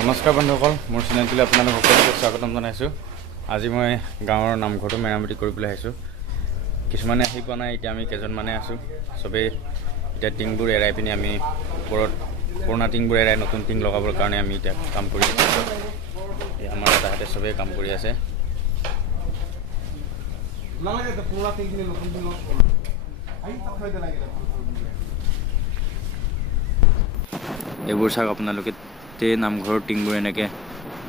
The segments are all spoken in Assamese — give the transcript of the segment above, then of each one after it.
নমস্কাৰ বন্ধুসকল, মোৰ চেনেলটোলৈ আপোনালোক সকলোকে স্বাগতম জনাইছোঁ। আজি মই গাঁৱৰ নামঘৰটো মেৰামতি কৰিবলৈ আহিছোঁ। কিছুমানে আহি পোৱা নাই, এতিয়া আমি কেইজনমানে আছোঁ। চবেই এতিয়া টিংবোৰ এৰাই পিনি আমি ওপৰত পুৰণা টিংবোৰ এৰাই নতুন টিং লগাবৰ কাৰণে আমি এতিয়া কাম কৰি আছোঁ। আমাৰ দাদাহঁতে চবেই কাম কৰি আছে। এইবোৰ চাওক আপোনালোকে, নামঘৰৰ টিংবোৰ এনেকৈ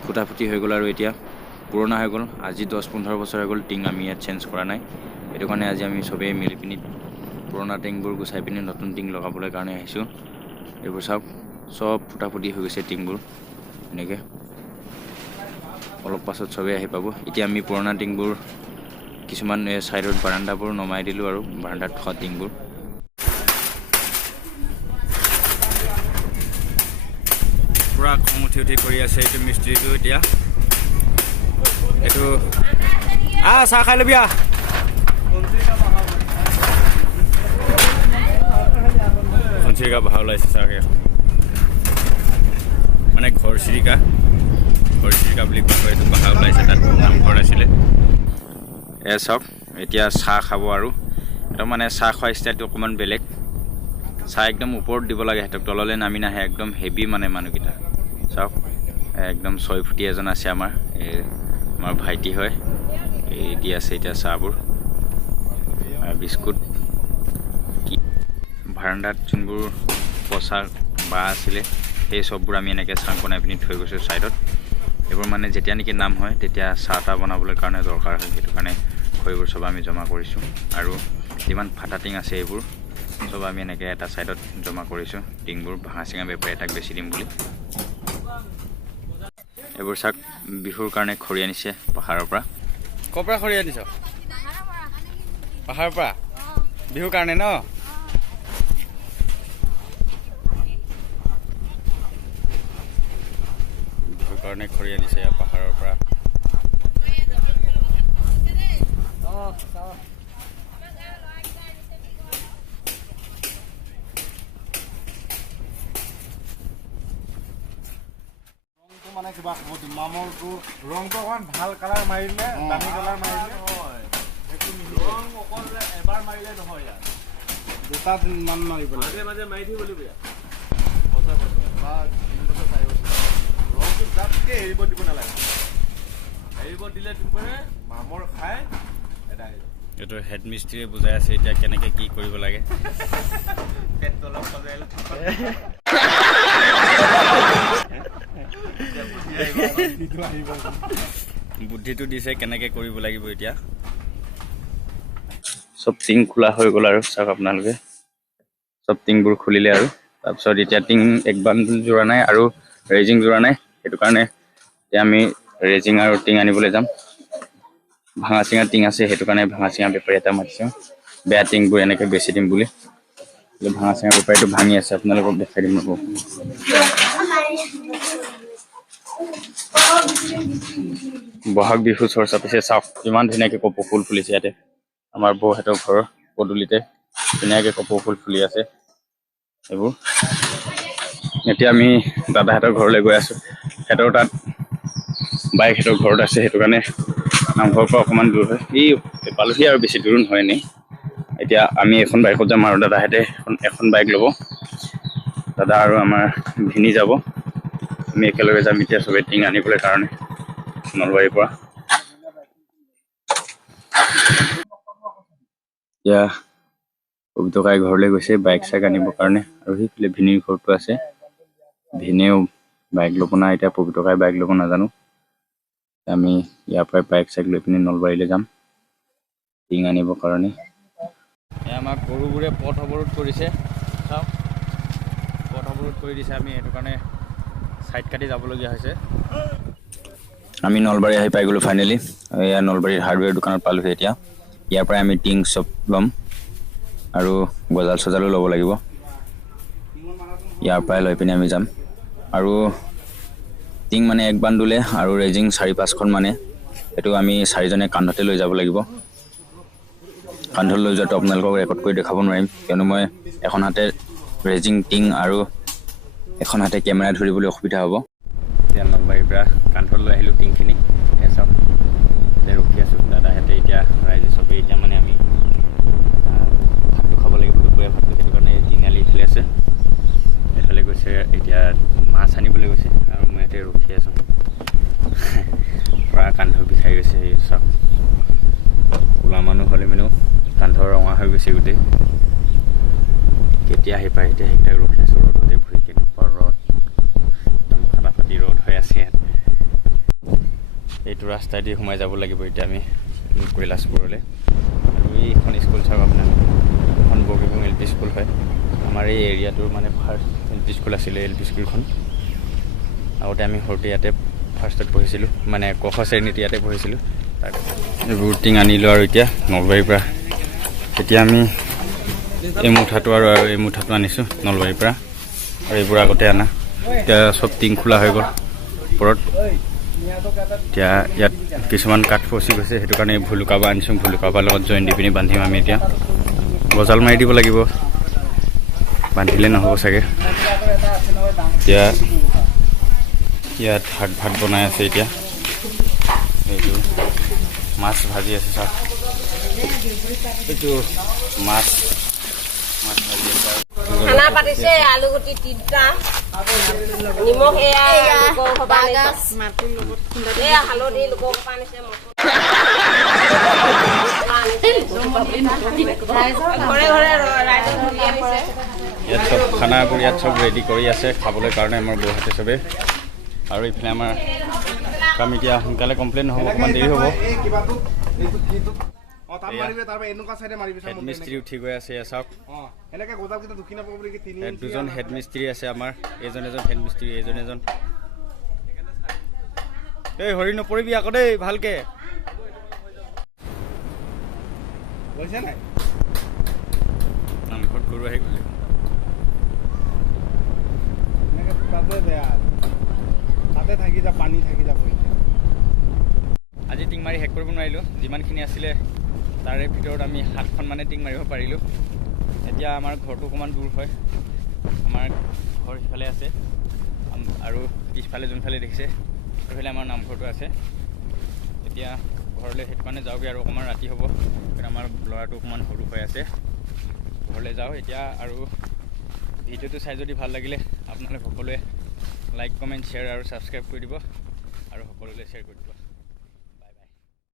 ফুটা ফুটি হৈ গ'ল আৰু এতিয়া পুৰণা হৈ গ'ল। আজি 10-15 বছৰ হৈ গ'ল টিং আমি ইয়াত চেঞ্জ কৰা নাই। সেইটো কাৰণে আজি আমি চবেই মিলি পিনি পুৰণা টিংবোৰ গুচাই পিনি নতুন টিং লগাবলৈ কাৰণে আহিছোঁ। এইবোৰ চাওক, চব ফুটা ফুটি হৈ গৈছে টিংবোৰ এনেকৈ। অলপ পাছত চবেই আহি পাব। এতিয়া আমি পুৰণা টিংবোৰ কিছুমান ছাইডত বাৰাণ্ডাবোৰ নমাই দিলোঁ আৰু বাৰাণ্ডাত থকা টিংবোৰ। পুৰা খং উঠি কৰি আছে এইটো মিস্ত্ৰীটো। এতিয়া এইটো চাহ খাই ল'বি ঘনচিৰিকা বাঁহ ওলাইছে চাগে, মানে ঘৰচিৰিকা বুলি কোৱা হয়। এইটো বাঁহ ওলাইছে, তাত নামঘৰ আছিলে। চাওক, এতিয়া চাহ খাব আৰু একদম মানে চাহ খোৱা ষ্টাইলটো অকণমান বেলেগ। চাহ একদম ওপৰত দিব লাগে, সিহঁতক তললৈ নামি নাহে, একদম হেভি মানে মানুহকেইটা। চাওক, একদম 6 ফুটি এজন আছে আমাৰ ভাইটি হয়। এই দি আছে এতিয়া চাহবোৰ, বিস্কুট। বাৰাণ্ডাত যোনবোৰ পচা বাঁহ আছিলে সেই চববোৰ আমি এনেকৈ চাং বনাই পিনি থৈ গৈছোঁ ছাইডত। এইবোৰ মানে যেতিয়া নেকি নাম হয় তেতিয়া চাহ তাহ বনাবলৈ কাৰণে দৰকাৰ হয়, সেইটো কাৰণে খৰিবোৰ চব আমি জমা কৰিছোঁ। আৰু যিমান ফাটা টিং আছে এইবোৰ চব আমি এনেকৈ এটা ছাইডত জমা কৰিছোঁ। টিংবোৰ ভাঙা চিঙা বেপাৰী এটাক বেছি দিম বুলি। এইবোৰ চাওক, বিহুৰ কাৰণে খৰি আনিছে পাহাৰৰ পৰা। ক'ৰ পৰা খৰি আনিছ? পাহাৰৰ পৰা। বিহুৰ কাৰণে ন? বিহুৰ কাৰণে খৰি আনিছে পাহাৰৰ পৰা। মানে কিবা মামৰটো ৰংটো অকমান ভাল কালাৰ মাৰিলে, দামী কালাৰ মাৰিলে হয়। ৰং অকল এবাৰ মাৰিলে নহয়, ইয়াত 2টা মান মাৰিব লাগে, মাজে মাজে মাৰি থাকিব লাগিব। ৰংটো যাতকে এৰিব দিব নালাগে, এৰিব দিলে তুমি মামৰ খাই এদাই। এইটো হেড মিস্ত্ৰীয়ে বুজাই আছে এতিয়া কেনেকৈ কি কৰিব লাগে। পেটটো অলপ সজাই বুদ্ধিটো দিছে কেনেকৈ কৰিব লাগিব। এতিয়া চব টিং খোলা হৈ গ'ল আৰু চাওক আপোনালোকে, চব টিংবোৰ খুলিলে আৰু তাৰপিছত এতিয়া টিং এক বান্দুল যোৰা নাই আৰু ৰেজিং যোৰা নাই। সেইটো কাৰণে এতিয়া আমি ৰেজিং আৰু টিং আনিবলৈ যাম। ভাঙা চিঙা টিং আছে, সেইটো কাৰণে ভাঙা চিঙা বেপাৰী এটা মাতিছোঁ, বেয়া টিংবোৰ এনেকৈ বেছি দিম বুলি। ভাঙা চিঙা বেপাৰীটো ভাঙি আছে, আপোনালোকক দেখাই দিম। বহাগ বিহু চৰ্চা পিছে চাওক, ইমান ধুনীয়াকৈ কপৌ ফুল ফুলিছে ইয়াতে। আমাৰ বৌহঁতৰ ঘৰৰ পদূলিতে ধুনীয়াকৈ কপৌ ফুল ফুলি আছে এইবোৰ। এতিয়া আমি দাদাহঁতৰ ঘৰলৈ গৈ আছোঁ। সিহঁতৰ তাত বাইক সিহঁতৰ ঘৰত আছে, সেইটো কাৰণে নামঘৰৰ পৰা অকণমান দূৰ হয়। পালোহি আৰু বেছি দূৰ নহয় এনেই। এতিয়া আমি এখন বাইকত যাম আৰু দাদাহঁতে এখন বাইক ল'ব। দাদা আৰু আমাৰ ভিনি যাব, আমি একেলগে যাম এতিয়া চবেই টিং আনিবলৈ কাৰণে নলবাৰীৰ পৰা। এতিয়া পবিতকাই ঘৰলৈ গৈছে বাইক চাইক আনিবৰ কাৰণে, আৰু সেইফালে ভিনিৰ ঘৰটো আছে। ভিনেও বাইক ল'ব নাই, এতিয়া পবিতকাই বাইক ল'ব নাজানো। আমি ইয়াৰ পৰাই বাইক চাইক লৈ পিনি নলবাৰীলৈ যাম টিং আনিবৰ কাৰণে। আমাক গৰুবোৰে পথ অৱৰোধ কৰিছে, চাওক পথ অৱৰোধ কৰি দিছে। আমি সেইটো কাৰণে ছাইড কাটি যাবলগীয়া হৈছে। আমি নলবাৰী আহি পাই গ'লোঁ ফাইনেলি। এয়া নলবাৰীৰ হাৰ্ডৱেৰ দোকানত পালোঁহি। এতিয়া ইয়াৰ পৰাই আমি টিং চব ল'ম আৰু গজাল চজালো ল'ব লাগিব। ইয়াৰ পৰাই লৈ পিনি আমি যাম। আৰু টিং মানে এক বান্দুলে আৰু ৰেজিং 4-5খন মানে, সেইটো আমি 4জনে কান্ধতে লৈ যাব লাগিব। কান্ধত লৈ যোৱাটো আপোনালোকক ৰেকৰ্ড কৰি দেখাব নোৱাৰিম, কিয়নো মই এখন হাতে ৰেজিং টিং আৰু এখন হাতে কেমেৰা ধৰিবলৈ অসুবিধা হ'ব। এতিয়া নলবাৰীৰ পৰা কান্ধত লৈ আহিলোঁ টিংখিনি। এতিয়া চাওক এতিয়া ৰখি আছোঁ দাদাহঁতে এতিয়া ৰাইজে চবেই এতিয়া মানে আমি ভাতটো খাব লাগিব দুপৰীয়া ভাতটো, সেইটো কাৰণে তিনিআলি ইফালে আছে, এইফালে গৈছে এতিয়া মাছ আনিবলৈ গৈছে আৰু মই ইয়াতে ৰখি আছোঁ। পূৰা কান্ধ বিষাই গৈছে এই চাওক, ক'লা মানুহ হ'লে মানে কান্ধ ৰঙা হৈ গৈছে গোটেই। কেতিয়া আহি পায় এতিয়া সেইকেইটাক ৰখি আছোঁ ৰ'দতে বহি, কেনেকুৱা ৰ'দ, একদম ফাটাফাটি ৰ'দ হৈ আছে ইয়াত। এইটো ৰাস্তাইদি সোমাই যাব লাগিব এতিয়া আমি কৈলাশপুৰলৈ। আৰু এইখন স্কুল চাওক আপোনাৰ, এখন বগীবিং LP স্কুল হয়, আমাৰ এই এৰিয়াটোৰ মানে ফাৰ্ষ্ট LP স্কুল আছিলে LP স্কুলখন। আগতে আমি সৰুতে ইয়াতে ফাৰ্ষ্টত পঢ়িছিলোঁ, মানে ক খ শ্ৰেণীত ইয়াতে পঢ়িছিলোঁ। এইবোৰ টিং আনিলোঁ আৰু এতিয়া নলবাৰীৰ পৰা। এতিয়া আমি এই মুঠাটো আৰু এই মুঠাটো আনিছোঁ নলবাৰীৰ পৰা, আৰু এইবোৰ আগতে আনা। এতিয়া চব টিং খোলা হৈ গ'ল ওপৰত। এতিয়া ইয়াত কিছুমান কাঠ ফচি গৈছে, সেইটো কাৰণে ভুলুকাবা আনিছোঁ, ভুলুকাবাৰ লগত জইন দি পিনি বান্ধিম আমি। এতিয়া গজাল মাৰি দিব লাগিব, বান্ধিলে নহ'ব চাগে। এতিয়া ইয়াত ভাত বনাই আছে, এতিয়া এইটো মাছ ভাজি আছে চাওক, এইটো মাছ ভাজি আছে। খানা পাতিছে, আলু গুটি 3টা, নিমখ এয়া লোকৰ ঘৰপা আনিছে, এয়া হালধি লোকৰ ঘৰপা আনিছে, ঘৰে ঘৰে ৰাইজক ধৰি আহিছে। ইয়াত চব খানাবোৰ ইয়াত চব ৰেডি কৰি আছে খাবলৈ কাৰণে আমাৰ বৌহঁতে চবেই। আৰু ইফালে আমাৰ কাম এতিয়া সোনকালে কমপ্লিট নহ'ব, অকণমান দেৰি হ'ব। হেড মিস্ত্ৰী উঠি গৈ আছে ইয়াত চাওক, ইয়াত দুজন হেড মিস্ত্ৰী আছে আমাৰ, এজন হেড মিস্ত্ৰী, এজন। এই হৰি নপৰিবি আকৌ দেই, ভালকে নামঘৰত গৰু আহি গ'লে তাতে থাকি যা, পানী থাকি যাব। আজি টিং মাৰি শেষ কৰিব নোৱাৰিলোঁ, যিমানখিনি আছিলে তাৰে ভিতৰত আমি 7খন মানে টিং মাৰিব পাৰিলোঁ। এতিয়া আমাৰ ঘৰটো অকণমান দূৰ হয়, আমাৰ ঘৰ সিফালে আছে আৰু পিছফালে যোনফালে দেখিছে সেইফালে আমাৰ নামঘৰটো আছে। এতিয়া ঘৰলৈ সেইটো কাৰণে যাওঁগৈ, আৰু অকণমান ৰাতি হ'ব, কাৰণ আমাৰ ল'ৰাটো অকণমান সৰু হৈ আছে। ঘৰলৈ যাওঁ এতিয়া। আৰু ভিডিঅ'টো চাই যদি ভাল লাগিলে আপোনালোক সকলোৱে লাইক, কমেণ্ট, শ্বেয়াৰ আৰু ছাবস্ক্ৰাইব কৰি দিব, আৰু সকলোলৈ শ্বেয়াৰ কৰি দিব।